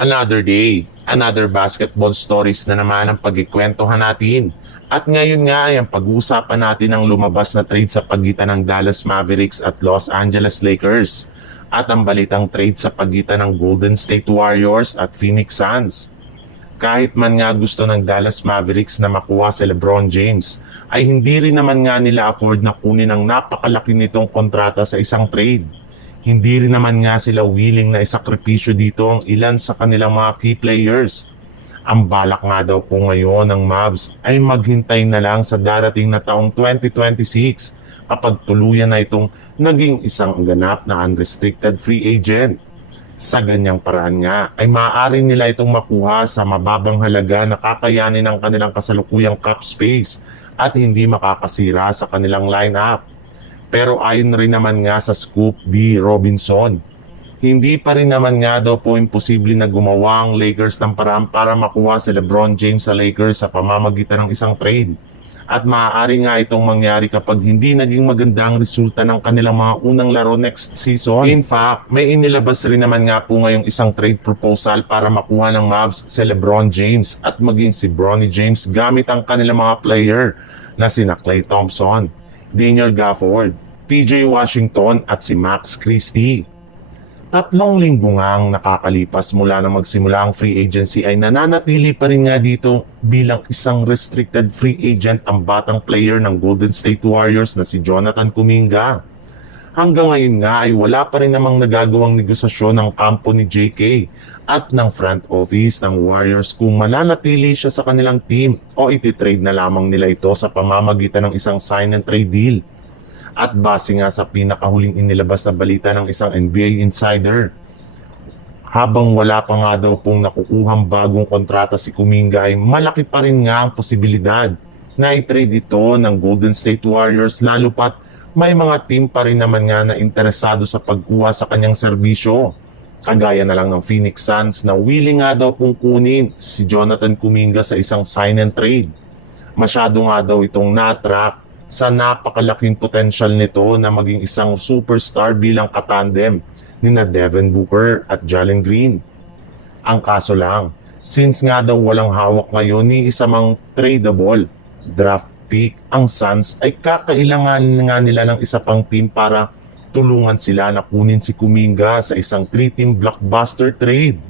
Another day, another basketball stories na naman ang pagkikwentuhan natin. At ngayon nga ay ang pag-uusapan natin ang lumabas na trade sa pagitan ng Dallas Mavericks at Los Angeles Lakers. At ang balitang trade sa pagitan ng Golden State Warriors at Phoenix Suns. Kahit man nga gusto ng Dallas Mavericks na makuha si LeBron James, ay hindi rin naman nga nila afford na kunin ang napakalaki nitong kontrata sa isang trade. Hindi rin naman nga sila willing na isakripisyo dito ang ilan sa kanilang mga key players. Ang balak nga daw po ngayon ng Mavs ay maghintay na lang sa darating na taong 2026 kapag tuluyan na itong naging isang ganap na unrestricted free agent. Sa ganyang paraan nga ay maaari nila itong makuha sa mababang halaga na kakayanin ng kanilang kasalukuyang cap space at hindi makakasira sa kanilang lineup. Pero ayon rin naman nga sa Scoop B. Robinson, hindi pa rin naman nga daw po imposible na gumawa ang Lakers ng paraan para makuha si LeBron James sa Lakers sa pamamagitan ng isang trade. At maaari nga itong mangyari kapag hindi naging maganda ang resulta ng kanilang mga unang laro next season. In fact, may inilabas rin naman nga po ngayong isang trade proposal para makuha ng Mavs si LeBron James at maging si Bronny James gamit ang kanilang mga player na sina Klay Thompson, Daniel Gafford, PJ Washington at si Max Christie. 3 linggo nga ang nakakalipas mula na magsimula ang free agency ay nananatili pa rin nga dito bilang isang restricted free agent ang batang player ng Golden State Warriors na si Jonathan Kuminga. Hanggang ngayon nga ay wala pa rin namang nagagawang negosasyon ng kampo ni JK at ng front office ng Warriors kung mananatili siya sa kanilang team o ititrade na lamang nila ito sa pamamagitan ng isang sign and trade deal. At base nga sa pinakahuling inilabas na balita ng isang NBA insider, habang wala pa nga daw pong nakukuhang bagong kontrata si Kuminga ay malaki pa rin nga ang posibilidad na i-trade ito ng Golden State Warriors lalo pat may mga team pa rin naman nga na interesado sa pagkuha sa kanyang serbisyo. Kagaya na lang ng Phoenix Suns na willing nga daw pong kunin si Jonathan Kuminga sa isang sign and trade. Masyado nga daw itong na-attract sa napakalaking potential nito na maging isang superstar bilang katandem ni na Devin Booker at Jalen Green. Ang kaso lang, since nga daw walang hawak ngayon ni isa mang tradable draft pick, ang Suns ay kakailangan nga nila ng isa pang team para tulungan sila na kunin si Kuminga sa isang 3-team blockbuster trade.